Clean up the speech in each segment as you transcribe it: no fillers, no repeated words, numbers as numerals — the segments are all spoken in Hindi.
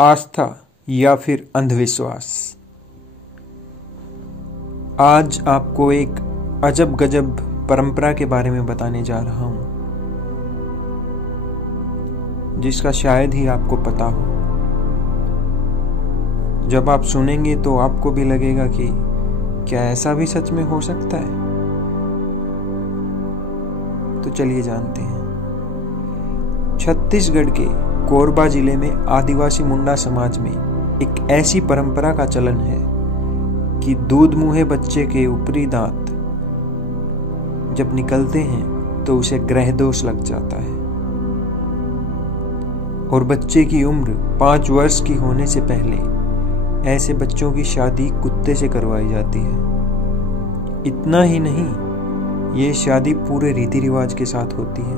आस्था या फिर अंधविश्वास। आज आपको एक अजब गजब परंपरा के बारे में बताने जा रहा हूं, जिसका शायद ही आपको पता हो। जब आप सुनेंगे तो आपको भी लगेगा कि क्या ऐसा भी सच में हो सकता है। तो चलिए जानते हैं। छत्तीसगढ़ के कोरबा जिले में आदिवासी मुंडा समाज में एक ऐसी परंपरा का चलन है कि दूध मुहे बच्चे के ऊपरी दांत जब निकलते हैं तो उसे ग्रह दोष लग जाता है और बच्चे की उम्र 5 वर्ष की होने से पहले ऐसे बच्चों की शादी कुत्ते से करवाई जाती है। इतना ही नहीं, ये शादी पूरे रीति रिवाज के साथ होती है।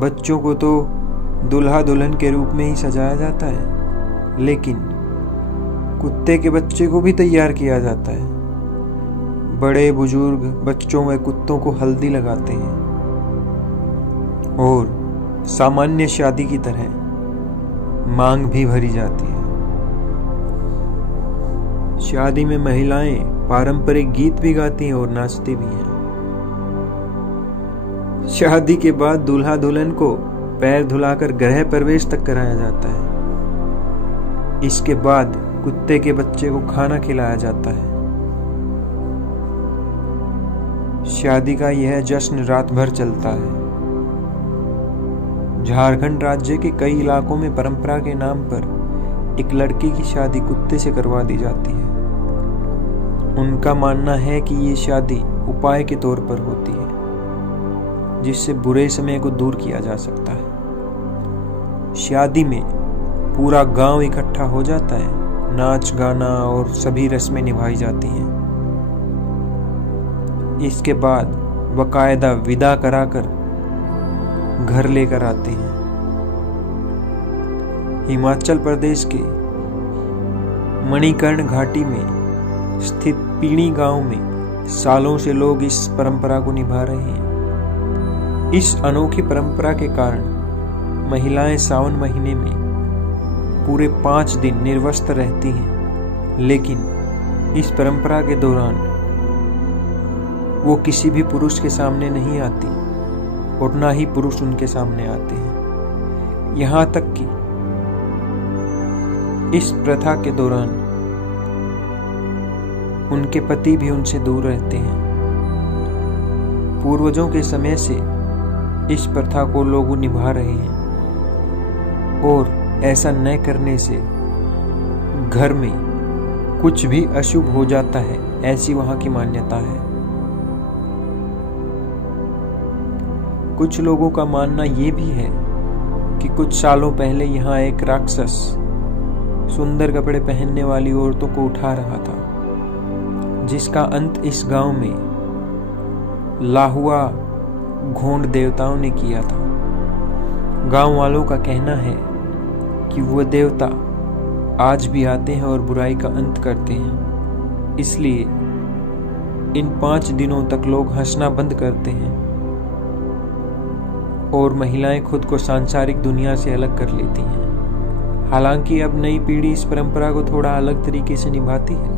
बच्चों को तो दूल्हा दुल्हन के रूप में ही सजाया जाता है, लेकिन कुत्ते के बच्चे को भी तैयार किया जाता है। बड़े बुजुर्ग बच्चों व कुत्तों को हल्दी लगाते हैं और सामान्य शादी की तरह मांग भी भरी जाती है। शादी में महिलाएं पारंपरिक गीत भी गाती हैं और नाचती भी हैं। शादी के बाद दूल्हा दुल्हन को पैर धुलाकर गृह प्रवेश तक कराया जाता है। इसके बाद कुत्ते के बच्चे को खाना खिलाया जाता है। शादी का यह जश्न रात भर चलता है। झारखंड राज्य के कई इलाकों में परंपरा के नाम पर एक लड़की की शादी कुत्ते से करवा दी जाती है। उनका मानना है कि ये शादी उपाय के तौर पर होती है, जिससे बुरे समय को दूर किया जा सकता है। शादी में पूरा गांव इकट्ठा हो जाता है। नाच गाना और सभी रस्में निभाई जाती हैं। इसके बाद बकायदा विदा कराकर घर लेकर आते हैं। हिमाचल प्रदेश के मणिकर्ण घाटी में स्थित पीणी गांव में सालों से लोग इस परंपरा को निभा रहे हैं। इस अनोखी परंपरा के कारण महिलाएं सावन महीने में पूरे 5 दिन निर्वस्त्र रहती हैं, लेकिन इस परंपरा के दौरान वो किसी भी पुरुष के सामने नहीं आती और ना ही पुरुष उनके सामने आते हैं। यहाँ तक कि इस प्रथा के दौरान उनके पति भी उनसे दूर रहते हैं। पूर्वजों के समय से इस प्रथा को लोग निभा रहे हैं और ऐसा न करने से घर में कुछ भी अशुभ हो जाता है, ऐसी वहां की मान्यता है। कुछ लोगों का मानना यह भी है कि कुछ सालों पहले यहाँ एक राक्षस सुंदर कपड़े पहनने वाली औरतों को उठा रहा था, जिसका अंत इस गांव में लाहुआ घोंड देवताओं ने किया था। गांव वालों का कहना है कि वो देवता आज भी आते हैं और बुराई का अंत करते हैं। इसलिए इन 5 दिनों तक लोग हंसना बंद करते हैं और महिलाएं खुद को सांसारिक दुनिया से अलग कर लेती हैं। हालांकि अब नई पीढ़ी इस परंपरा को थोड़ा अलग तरीके से निभाती है।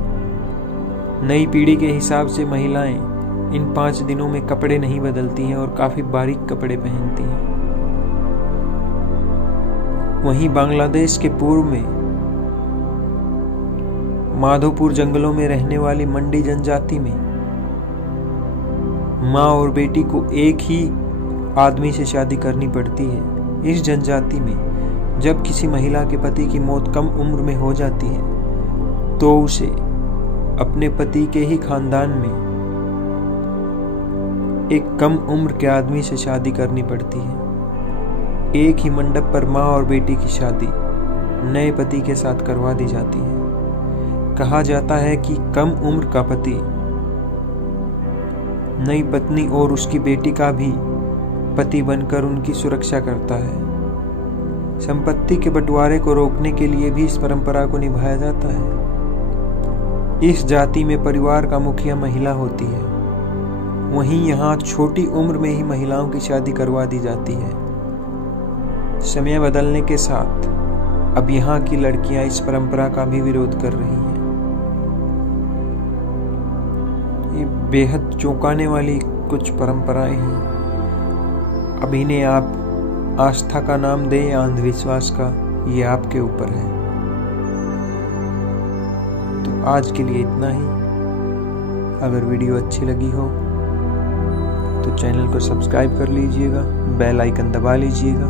नई पीढ़ी के हिसाब से महिलाएं इन 5 दिनों में कपड़े नहीं बदलती हैं और काफी बारीक कपड़े पहनती हैं। वहीं बांग्लादेश के पूर्व में माधोपुर जंगलों में रहने वाली मंडी जनजाति में माँ और बेटी को एक ही आदमी से शादी करनी पड़ती है। इस जनजाति में जब किसी महिला के पति की मौत कम उम्र में हो जाती है तो उसे अपने पति के ही खानदान में एक कम उम्र के आदमी से शादी करनी पड़ती है। एक ही मंडप पर माँ और बेटी की शादी नए पति के साथ करवा दी जाती है। कहा जाता है कि कम उम्र का पति नई पत्नी और उसकी बेटी का भी पति बनकर उनकी सुरक्षा करता है। संपत्ति के बंटवारे को रोकने के लिए भी इस परंपरा को निभाया जाता है। इस जाति में परिवार का मुखिया महिला होती है। वहीं यहाँ छोटी उम्र में ही महिलाओं की शादी करवा दी जाती है। समय बदलने के साथ अब यहाँ की लड़कियां इस परंपरा का भी विरोध कर रही हैं। ये बेहद चौंकाने वाली कुछ परंपराएं हैं। अब इन्हें आप आस्था का नाम दें या अंधविश्वास का, ये आपके ऊपर है। तो आज के लिए इतना ही। अगर वीडियो अच्छी लगी हो तो चैनल को सब्सक्राइब कर लीजिएगा, बेल आइकन दबा लीजिएगा,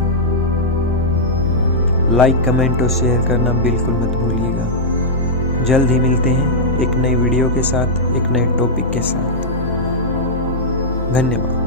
लाइक, कमेंट और शेयर करना बिल्कुल मत भूलिएगा। जल्द ही मिलते हैं एक नई वीडियो के साथ, एक नए टॉपिक के साथ। धन्यवाद।